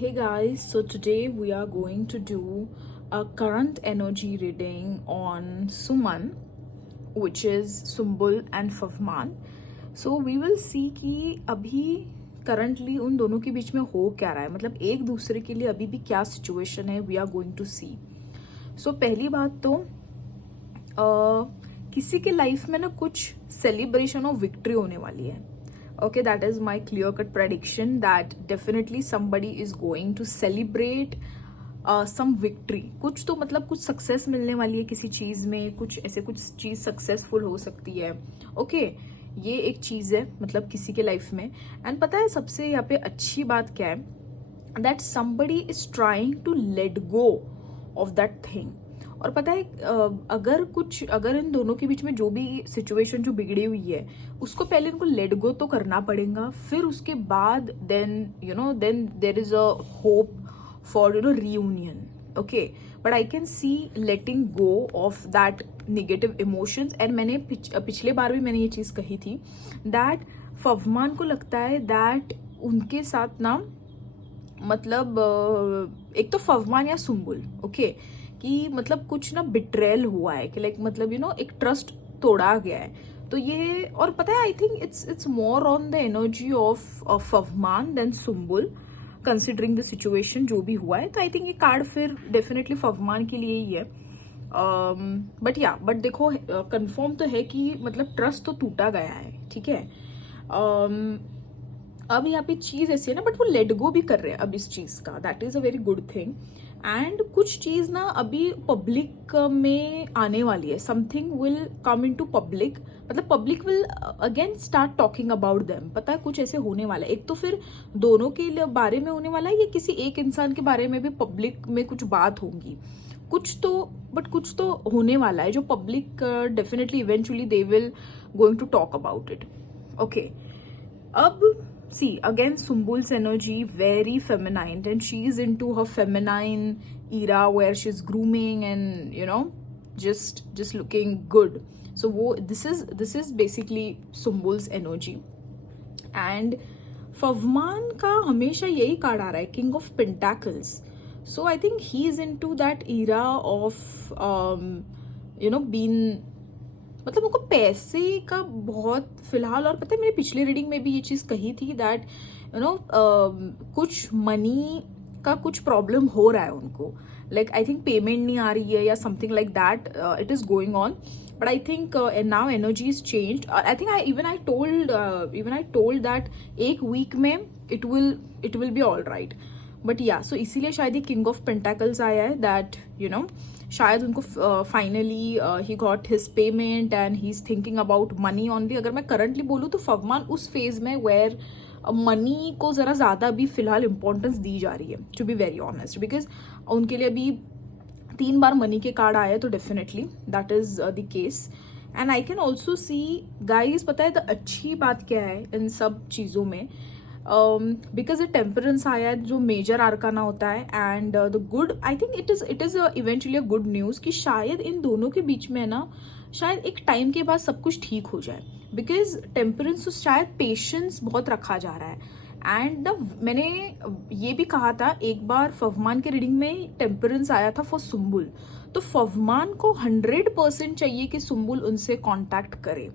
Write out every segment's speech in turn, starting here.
Hey guys, so today we are going to do a current energy reading on Suman, which is Sumbul and Favman. So we will see कि अभी currently उन दोनों के बीच में हो क्या रहा है, मतलब एक दूसरे के लिए अभी भी क्या सिचुएशन है. We are going to see. So पहली बात तो किसी के लाइफ में ना कुछ सेलिब्रेशन ऑफ विक्ट्री होने वाली है. Okay, that is my clear-cut prediction that definitely somebody is going to celebrate some victory. कुछ तो मतलब कुछ सक्सेस मिलने वाली है किसी चीज़ में, कुछ ऐसे कुछ चीज़ सक्सेसफुल हो सकती है. ओके ये एक चीज़ है मतलब किसी के लाइफ में. एंड पता है सबसे यहाँ पे अच्छी बात क्या है, that somebody is trying to let go of that thing. और पता है अगर इन दोनों के बीच में जो भी सिचुएशन जो बिगड़ी हुई है उसको पहले इनको लेट गो तो करना पड़ेगा, फिर उसके बाद then there is a hope for reunion. Okay but I can see letting go of that negative emotions. And मैंने पिछले बार भी मैंने ये चीज़ कही थी दैट फवमान को लगता है दैट उनके साथ ना मतलब एक तो फवमान या सुम्बुल ओके कि मतलब कुछ ना बिट्रेल हुआ है कि लाइक मतलब एक ट्रस्ट तोड़ा गया है. तो ये और पता है I think it's more on the energy of Fahmaan than Sumbul considering the situation जो भी हुआ है. तो आई थिंक ये कार्ड फिर डेफिनेटली फवमान के लिए ही है. बट देखो कंफर्म तो है कि मतलब ट्रस्ट तो टूटा गया है. ठीक है अब यहाँ पे चीज़ ऐसी है ना, बट वो लेट गो भी कर रहे हैं अब इस चीज़ का. That is a very good thing. And कुछ चीज़ ना अभी पब्लिक में आने वाली है. Something will come into public, मतलब public will again start talking about them. पता है कुछ ऐसे होने वाला है. एक तो फिर दोनों के बारे में होने वाला है या किसी एक इंसान के बारे में भी पब्लिक में कुछ बात होंगी. कुछ तो होने वाला है जो public definitely eventually they will going to talk about it. Okay अब see again Sumbul's energy very feminine and she is into her feminine era where she's grooming and just looking good. So this is basically Sumbul's energy. And Favman का हमेशा यही card आ रहा है, King of Pentacles. So I think he is into that era of being मतलब उनको पैसे का बहुत फिलहाल. और पता है मैंने पिछले रीडिंग में भी ये चीज़ कही थी दैट कुछ मनी का कुछ प्रॉब्लम हो रहा है उनको. लाइक आई थिंक पेमेंट नहीं आ रही है या something like that it is going on. But I think now energy is changed. I think I told that एक वीक में it will be all right. But या सो इसीलिए शायद ये किंग ऑफ पेंटाकल्स आया है दैट शायद उनको finally he got his payment and he is thinking about money only. अगर मैं करंटली बोलूँ तो फवमान उस फेज में वेयर मनी को ज़रा ज़्यादा भी फिलहाल इंपॉर्टेंस दी जा रही है, to be very honest, because उनके लिए अभी 3 बार मनी के कार्ड आए तो definitely that is the case. And I can also see guys पता है द अच्छी बात क्या है इन सब चीज़ों में, बिकॉज टेम्परेंस आया है जो मेजर आर्काना होता है. And the good I think it is eventually a good news कि शायद इन दोनों के बीच में ना शायद एक टाइम के बाद सब कुछ ठीक हो जाए. बिकॉज टेम्परेंस तो शायद पेशेंस बहुत रखा जा रहा है. एंड मैंने ये भी कहा था एक बार फवमान के रीडिंग में टेम्परेंस आया था फॉर सुम्बुल. तो फवमान को 100% चाहिए कि सुम्बुल उनसे कॉन्टैक्ट करे.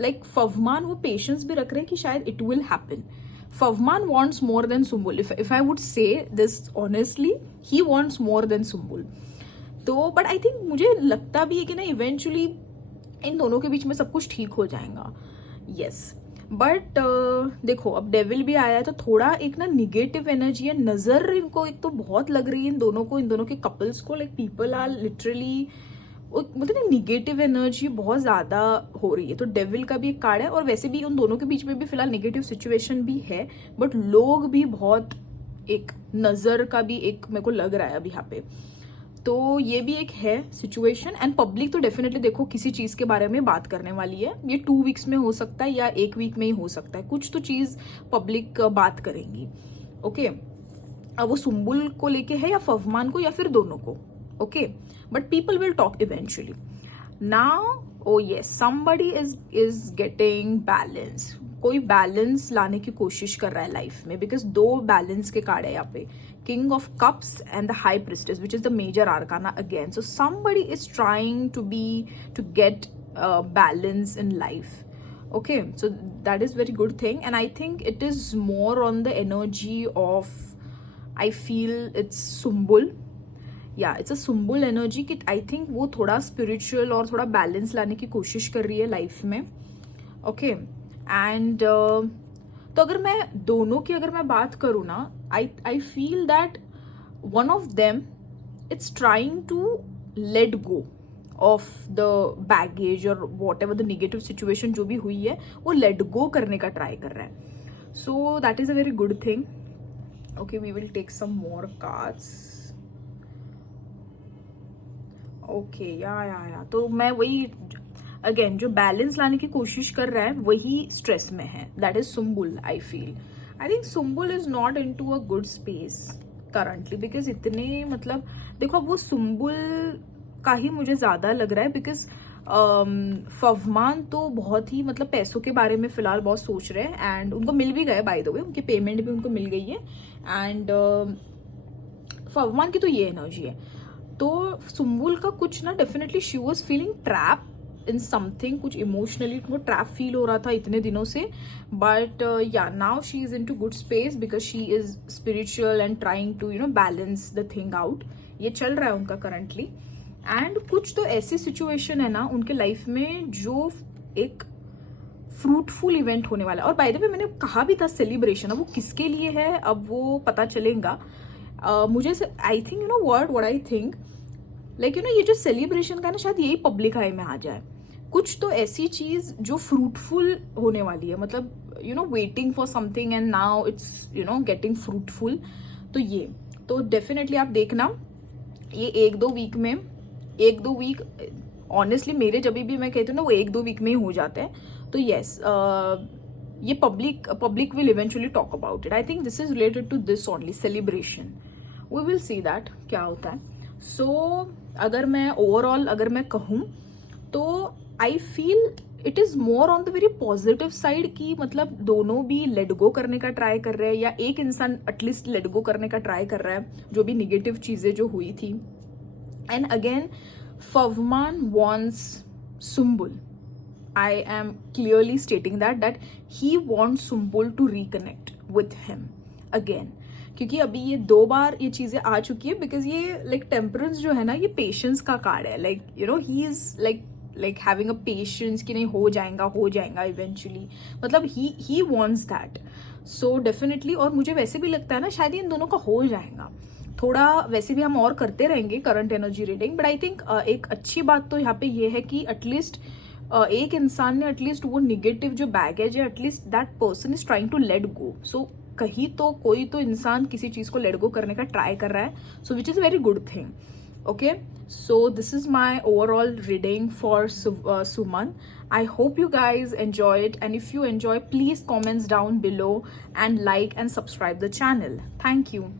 लाइक फवमान वो पेशेंस भी रख रहे हैं कि शायद it will happen. Favman wants more than Sumbul. If I would say this honestly, he wants more than Sumbul. तो but I think मुझे लगता भी है कि ना इवेंचुअली इन दोनों के बीच में सब कुछ ठीक हो जाएगा. Yes. बट देखो अब डेविल भी आया है तो थोड़ा एक ना निगेटिव एनर्जी है. नज़र इनको एक तो बहुत लग रही है इन दोनों के कपल्स को. लाइक पीपल आर लिटरली मतलब निगेटिव एनर्जी बहुत ज़्यादा हो रही है. तो डेविल का भी एक कार्ड है और वैसे भी उन दोनों के बीच में भी फिलहाल नेगेटिव सिचुएशन भी है. बट लोग भी बहुत एक नज़र का भी एक मेरे को लग रहा है अभी यहाँ पे. तो ये भी एक है सिचुएशन. एंड पब्लिक तो डेफिनेटली देखो किसी चीज़ के बारे में बात करने वाली है. ये 2 वीक्स में हो सकता है या 1 वीक में ही हो सकता है. कुछ तो चीज़ पब्लिक बात करेंगी. ओके अब वो सुम्बुल को लेके है या फवमान को या फिर दोनों को. Okay, but people will talk eventually. Now, oh yes, somebody is getting balance. कोई बैलेंस लाने की कोशिश कर रहा है लाइफ में, बिकॉज 2 बैलेंस के कार्ड है यहाँ पे, king of cups and the high priestess which is the major arcana again. So somebody is trying to get balance in life. Okay, so that is very good thing, and I think it is more on the energy of, I feel it's Sumbul. Yeah, it's a Sumbul energy कि I think वो थोड़ा spiritual और थोड़ा balance लाने की कोशिश कर रही है life में. Okay, and तो अगर मैं दोनों की अगर मैं बात करूँ ना, I feel that one of them it's trying to let go of the baggage और whatever the negative situation जो भी हुई है वो लेट गो करने का ट्राई कर रहा है. So that is a very good thing. Okay, we will take some more cards. Okay, या तो मैं वही अगेन जो बैलेंस लाने की कोशिश कर रहा है वही स्ट्रेस में है. That is Sumbul. I think Sumbul is not in to a good space currently, because इतने मतलब देखो अब वो सुम्बुल का ही मुझे ज्यादा लग रहा है, बिकॉज फवमान तो बहुत ही मतलब पैसों के बारे में फिलहाल बहुत सोच रहे हैं, एंड उनको मिल भी गए बाय द वे, उनकी पेमेंट भी उनको मिल गई है. एंड फवमान की तो ये एनर्जी है. तो सुम्बुल का कुछ ना definitely she was feeling trap in something, कुछ इमोशनली उनको ट्रैप फील हो रहा था इतने दिनों से. But yeah now she is in to good space because she is spiritual and trying to balance the thing out. ये चल रहा है उनका करंटली. एंड कुछ तो ऐसी सिचुएशन है ना उनके लाइफ में जो एक फ्रूटफुल इवेंट होने वाला है. और बाय द वे मैंने कहा भी था सेलिब्रेशन, अब वो किसके लिए है अब वो पता चलेगा. मुझे I think what I think like ये जो सेलिब्रेशन का ना शायद यही पब्लिक आई में आ जाए. कुछ तो ऐसी चीज जो फ्रूटफुल होने वाली है, मतलब waiting for something and now it's getting fruitful. तो ये तो डेफिनेटली आप देखना ये 1-2 वीक ऑनेस्टली मेरे जब भी मैं कहती हूँ ना वो 1-2 वीक में ही हो जाते हैं. तो येस, ये public will eventually talk about it. I think this is related to this only celebration. We will see that क्या होता है. सो अगर मैं ओवरऑल अगर मैं कहूँ तो I feel it is more on the very positive side कि मतलब दोनों भी लेट गो करने का ट्राई कर रहे हैं, या एक इंसान एटलीस्ट लेट गो करने का ट्राई कर रहा है जो भी निगेटिव चीजें जो हुई थी. And again Fahmaan wants Sumbul. I am clearly stating that he wants Sumbul to reconnect with him again. क्योंकि अभी ये 2 बार ये चीजें आ चुकी है, बिकॉज ये लाइक टेम्परेंस जो है ना ये पेशेंस का कार्ड है. Like he is like having a patience कि नहीं हो जाएगा इवेंचुअली, मतलब he wants that. So definitely. और मुझे वैसे भी लगता है ना शायद इन दोनों का हो जाएगा. थोड़ा वैसे भी हम और करते रहेंगे current energy reading, but I think एक अच्छी बात तो यहाँ पे ये है कि एटलीस्ट एक इंसान ने एटलीस्ट वो निगेटिव जो बैगेज है at least that person is trying to let go. So कहीं तो कोई तो इंसान किसी चीज को लेट गो करने का ट्राई कर रहा है. So which is a very good thing. Okay, so this is my overall reading for Suman. I hope you guys enjoy it, and if you enjoy, please comments down below and like and subscribe the channel. Thank you.